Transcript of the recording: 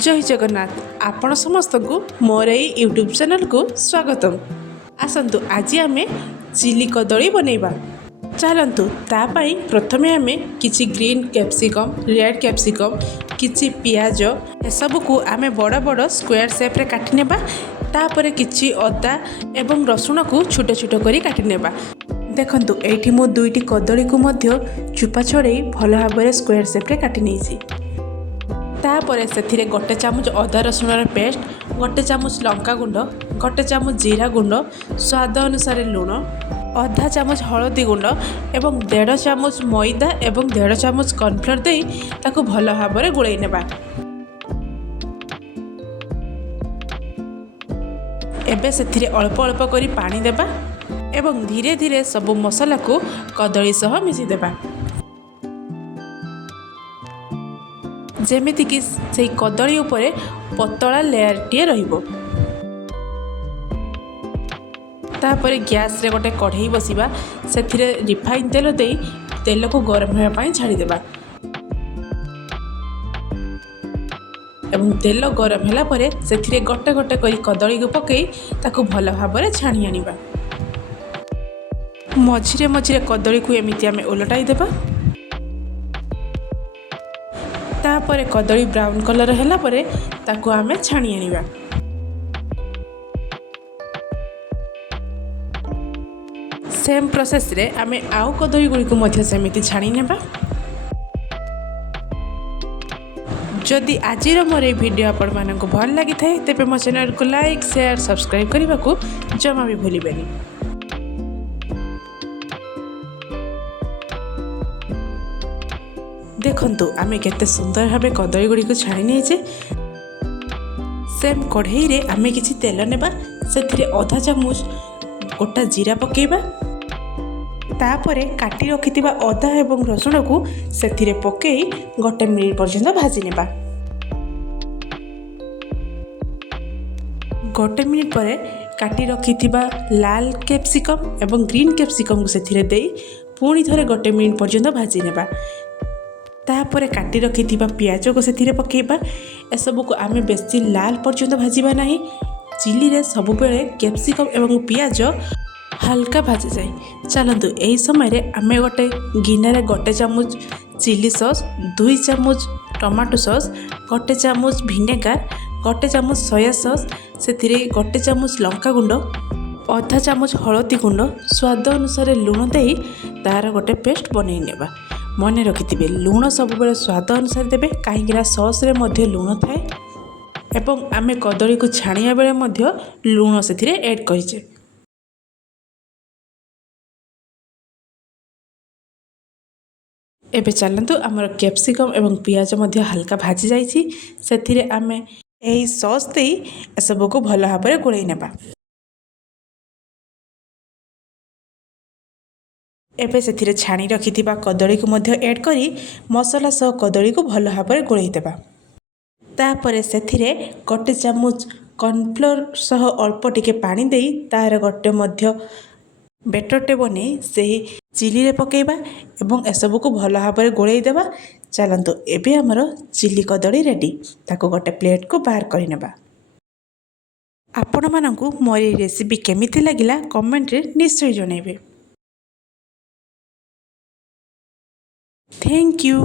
जय जगन्नाथ आपण समस्त को मोर यूट्यूब चैनल को स्वागतम। आसतु आज आम चिली कदली बनैबा। चलतु तापाई प्रथमे आम किछि ग्रीन कैप्सिकम रेड कैप्सिकम किछि पियाज एसबू को आम बड़ बड़ स्क्वायर शेप रे काटि नेबा। तापरे किछि अदा एवं रसुण को छोट छोट करी काटि नेबा। देखंतु एठी मो दुईटी कदली को मध्य चुपा छड़े भल भाव में स्क्वायर शेप रे काटि नेछि। तापर से गोटे चामच अदा रसुण पेस्ट, गोटे चामच लंका गुंड, गोटे चामच जीरा गुंड, स्वाद अनुसार लुण, आधा चामच हलदी गुंड एवं 1.5 चामच मैदा एवं 1.5 चामच कॉर्नफ्लोर दे ताकू भल भाव में गोलई नेबा। एबे से अल्प अल्प करी पानी देबा एवं धीरे धीरे सब मसला को कदली सह मिसी देबा। जेमिति कि से कदली उपरे पतला लेयर टीए रहिबो। तापर गैस रे गोटे कढ़ई बसिबा, सेथिरे रिफाइन तेल दे तेल को गरम होया पाई छाड़ी देबा एवं तेल गरम होला परे सेथिरे गोटे गोटे करी कदली को पकई ताकू भल भाव में छाणी आनिबा। मझिरे मझिरे कदली को एमिति आमे उलटाई देबा। तापर कदली ब्राउन कलर हैला परे ताकू आमे छाणी आनिबा। सेम प्रोसेस रे आमे आउ कदली गुडी को मध्य सेमिति छाणी नेबा। जदि आजिर मोर ए वीडियो आपण मानक भल लागि थाए तेबे मो चैनल को लाइक शेयर सब्सक्राइब करबा को जमा भी भूलिबेनी। देखंतु आमे केते सुंदर भावे कदली गुडी को छाणी नेचे। सेम कढ़ई रे आमे किछि तेल नेबा, सेथिरे आधा चामच गोटा जीरा पकेबा। तापरे काटी रखिथिबा अदा एवं रसुण को सेथिरे पकेई गोटे मिनिट पर्यंत भाजी नेबा। गोटे मिनिट परे काटी रखिथिबा लाल कैप्सिकम एवं ग्रीन कैप्सिकम को सेथिरे देई पुणी थरे गोटे मिनिट पर्यंत भाजी नेबा। तापर काटी रखिथिबा पियाज को सेथिरे पकेबा। एसबू को आमे बेसी लाल पर्यंत भाजीबा नहीं। चिली रे सब बेले कैप्सिकम एवं पियाज हल्का भाजी जाए। चलतु यही समय रे आमे गोटे गिना रे गोटे चामच चिली सॉस, 2 चामच टमाटो सॉस, गोटे चामच विनेगार, गोटे चामच सोया सॉस, सेथिरे गोटे चामच लंका गुंड, आधा चामच हलदी गुंड, स्वाद अनुसार लुण दे तार गोटे पेस्ट बनै नेबा। मन रखिथिबे लुण सब बेले स्वाद अनुसार देबे, काहींकिना सॉस रे मध्य लुण थाए एवं आमे कदली को छाणिया बेले मध्य लुण सेथिरे ऐड करिचे। एबे चलंतु हमर कैप्सिकम एवं पियाज मध्य हल्का भाजी जाइछि। सेथिरे आमे एही सॉस देई एसबू को भल भाव में गोलई नेबा। एबे सेथिरे छाणी रखिथिबा कदली को मध्य ऐड करी मसला सह कदली को भल भाव में गोलई देबा। तापरे सेथिरे गोटे चामच कॉर्नफ्लोर सह अल्प टिके पानी देई तार गोटे मध्य बेटरटे बने से चिली रे पकेबा एवं एसबू को भल भाव में गोलई देबा। चलंतु एबे हमर चिली कदली रेडी। ताको गोटे प्लेट को बाहर करि नेबा। आपण मानकु मोर ए रेसिपी केमिति लागिला कमेंट रे निश्चय जणाइबे। Thank you.